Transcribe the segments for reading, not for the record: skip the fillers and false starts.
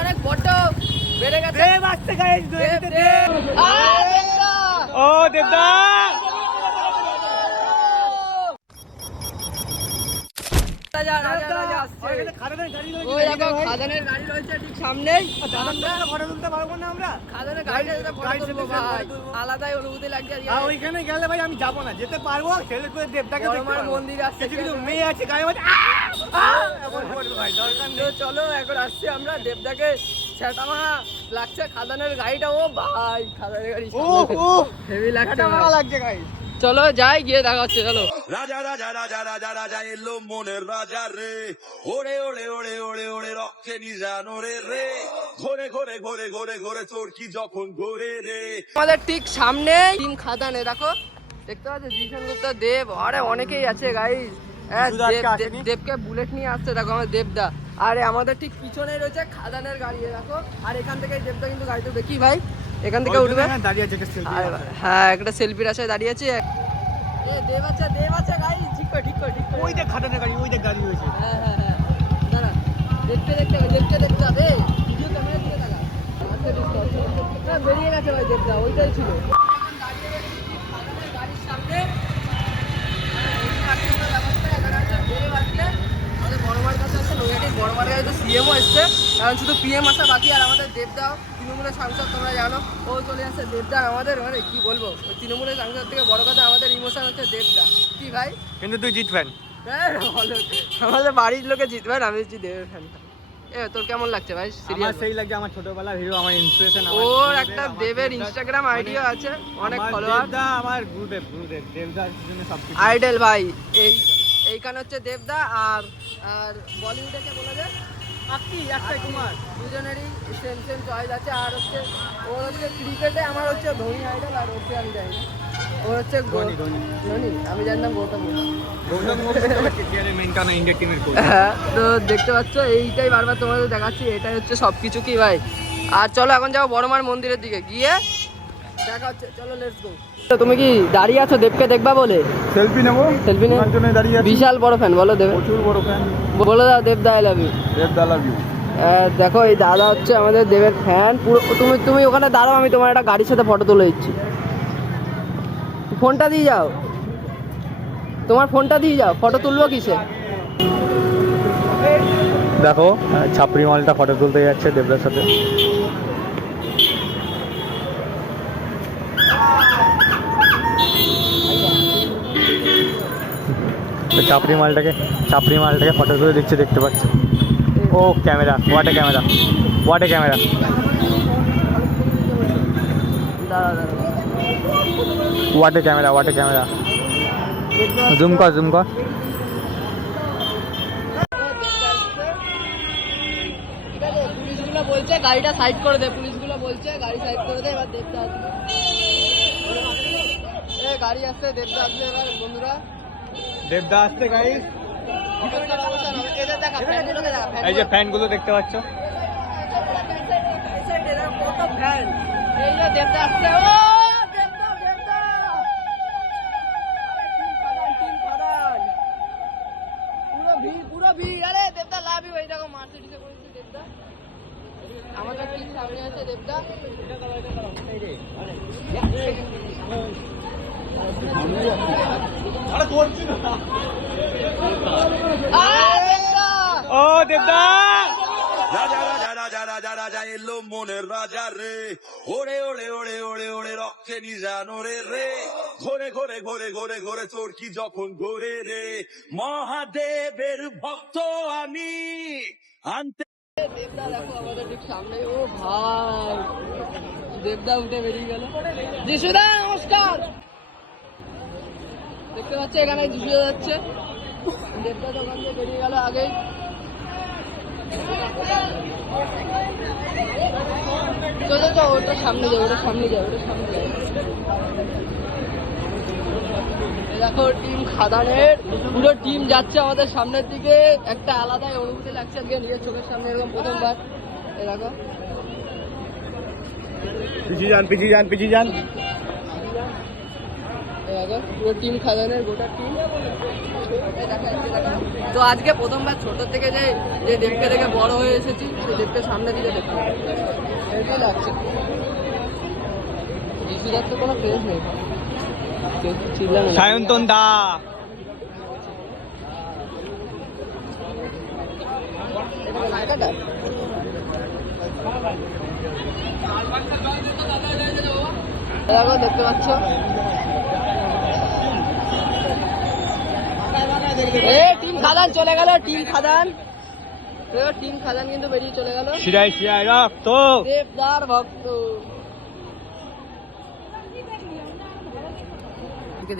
অনেক বড় বেড়ে গেছে। দেব আসছে গাইস, দেব ও দেবদা খাদানের গাড়ি রয়েছে ঠিক সামনেই। ফটো তুলতে পারবো না আমরা, খাদানের গাড়িটা আলাদাই অনুভূতি লাগছে। ওইখানে গেলে ভাই আমি যাবো না, যেতে পারবো দেবদাকে মন্দির আসছে, কিছু মেয়ে আছে গায়ে চলো এখন আসছি আমরা দেবদাকে ছ্যাটামা লাগছে খাদানের গাড়িটা। ও ভাই খাদানের গাড়ি হেভি লাগছে গাড়ি। চলো যাই, গিয়ে দেখা হচ্ছে। চলো রাজা রাজা রাজা রাজা রাজা এলো মনের রাজা রে, ওরে ওরে ওরে ওরে ওরে রক্ষে নিজানো রে রে, ঘোরে ঘোরে ঘোরে ঘোরে ঘোরে তোর কি যখন ঘোরে রে। আমাদের ঠিক সামনে টিম খাদানে দেখো, দেখতে পাচ্ছ জিশন গুপ্তা, দেব, আরে অনেকেই আছে গাইস। দেবকে বুলেট নিয়ে আসছে দেখো আমার দেবদা। আরে আমাদের ঠিক পিছনে রয়েছে খাদানের গাড়ি দেখো, আর এখান থেকে দেবদা কিন্তু গাড়িতে দেখি ভাই, এখান থেকে উঠবে। হ্যাঁ একটা সেলফির আশায় দাঁড়িয়ে আছে। দেব আছে গাইস, ঠিক করে ওই যে খাদানের গাড়ি, ওই যে গাড়ি হয়েছে। হ্যাঁ দাঁড়া, দেখতে যাবে ভিডিও ক্যামেরা দিকে দেখা। আচ্ছা বেরিয়ে গেছে ভাই দেবদা, ওইটাই ছিল গাড়ির সামনে। বড়মার কাছে আছে, নৈহাটির বড়মার কাছে তো সিএমও এসছে, কারণ শুধু পিএম আসা বাকি। আর আমাদের দেবদা তৃণমূলের সাংসদ, তোমরা জানো, ও চলে আসছে। দেবদা আমাদের মানে কি বলবো, ওই তৃণমূলের সাংসদ থেকে বড় কথা আমাদের ইমোশন হচ্ছে দেবদা। কি ভাই, কিন্তু তুই জিতবেন। আমাদের বাড়ির লোকে জিতবেন, আমি হচ্ছি দেবের ফ্যান। তোর কেমন লাগছে ভাই? আমার সেই লাগছে, আমার ছোটবেলার হিরো, আমার ইন্সপিরেশন। ওর একটা দেবের ইনস্টাগ্রাম আইডিও আছে, অনেক ফলোয়ার। দেবদা আমার গুরুদেব, দেবদার জন্য সবকিছু আইডল ভাই। এইখানে হচ্ছে দেবদা, আর বলিউডে কে বলা যায় অক্ষয় কুমার, দুজনেরই সেম চয়েস আছে। আর হচ্ছে ওর হচ্ছে ক্রিকেটে আমার হচ্ছে ধোনি আইডল, আর ওকে আমি জানি না, ওর হচ্ছে ধোনি, আমি জানতাম গৌতম। হ্যাঁ তো দেখতে পাচ্ছ, এইটাই বারবার তোমাদের দেখাচ্ছি, এটাই হচ্ছে সবকিছু কি ভাই। আর চলো এখন যাবো বড়মার মন্দিরের দিকে, গিয়ে দেখা হচ্ছে। চলো লেটস গো। তুমি কি দাঁড়িয়ে আছো দেবকে দেখবা বলে? সেলফি নেবো, সেলফি নেব জন্য দাঁড়িয়ে আছি। বিশাল বড় ফ্যান, বলো দেব। প্রচুর বড় ফ্যান, বলে দাও দেবদা আই লাভ ইউ। দেবদা লাভ ইউ। দেখো এই দাদা হচ্ছে আমাদের দেবের ফ্যান পুরো। তুমি ওখানে দাঁড়াও, আমি তোমার একটা গাড়ির সাথে ফটো তুলে দিচ্ছি। ফোনটা দিয়ে যাও, তোমার ফোনটা দিয়ে যাও, ফটো তুলবো কিসে? দেখো ছাপড়ি মালটা ফটো তুলতে যাচ্ছে দেবদার সাথে। ছাপড়ি মালটাকে ফটো তুলে দিচ্ছে, দেখতে পাচ্ছ। ও camera, what a camera. What a camera. Zoom কর। পুলিশগুলো বলছে গাড়িটা সাইড করে দে, পুলিশগুলো বলছে গাড়ি সাইড করে দে। এবার দেবদা আসবে, গাড়ি আসছে, দেবদা আসবে এবার। বন্ধুরা দেবদা আসছে গাইস, এই যে ফ্যানগুলো দেখতে পাচ্ছ, কত ফ্যান। এই যে দেবদা আসছে, পুরো ভিড়। আরে দেবদা লাভ ইউ। এই দেখো মার্সিডিজে করেছে দেবদা, আমাদের ঠিক সামনে আছে দেবদা। ও দেবদা রাজা রাজা রাজা রাজা রাজা এলো মনের রাজা রে, ওরে ওরে ওরে ওরে ওরে রক্ষে নিজানো রে রে, ঘোরে ঘোরে ঘোরে ঘোরে ঘোরে তোর কি যখন ঘোরে রে, মহাদেবের ভক্ত আমি আনতে। দেবদা দেখো আমাদের ঠিক সামনে। ও ভাই দেবদা উঠে বেরিয়ে গেল। যিশুদা নমস্কার। দেখতে পাচ্ছি এখানে যিশুদা যাচ্ছে, দেবদা দোকান থেকে বেরিয়ে গেল আগেই। চলো ওটা সামনে যাও। দেখো টিম খাদানের পুরো টিম যাচ্ছে আমাদের সামনের দিকে, একটা আলাদাই অনুভূতি লাগছে আজকে নিজের চোখের সামনে এরকম প্রথমবার। দেখো পিছিয়ে যান। দেখো পুরো টিম খাদানের গোটা টিম। তো আজকে প্রথমবার ছোট থেকে যে দেবকে দেখে বড় হয়ে এসেছি, সেই দেবকে সামনে দিকে দেখতে হেভি লাগছে। ইসুদার তো কোনো ফ্রেন্ড নেই, সায়ন্তন দা দেখো দেখতে পাচ্ছ টিম খাদান চলে গেল, টিম খাদান কিন্তু বেরিয়ে চলে গেল। শিরাই শিরাই রক্ত দেবদার ভক্ত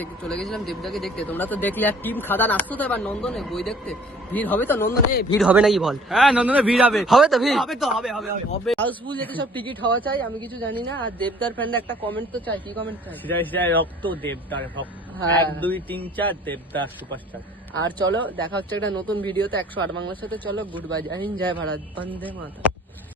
দেখতে চলে গেছিলাম দেবদাকে দেখতে। তোমরা তো দেখলে, আর টিম খাদান আসতো তো এবার নন্দনে বই দেখতে। ভিড় হবে তো নন্দনে? ভিড় হবে নাকি বল? হ্যাঁ নন্দনে ভিড় হবে, হবে তো ভিড় হবে তো হবে হবে হবে। হাউসফুল যেতে সব টিকিট হওয়া চাই, আমি কিছু জানি না। আর দেবদার ফ্যানরা একটা কমেন্ট তো চাই, কি কমেন্ট চাই? শিরাই শিরাই রক্ত দেবদার ভক্ত, হ্যাঁ। 1 2 3 4 দেবদার সুপারস্টার। আর চলো দেখা হচ্ছে একটা নতুন ভিডিওতে 108 বাংলার সাথে। চলো গুড বাই, জয় হিন্দ, জয় ভারত, বন্দে মাতরম।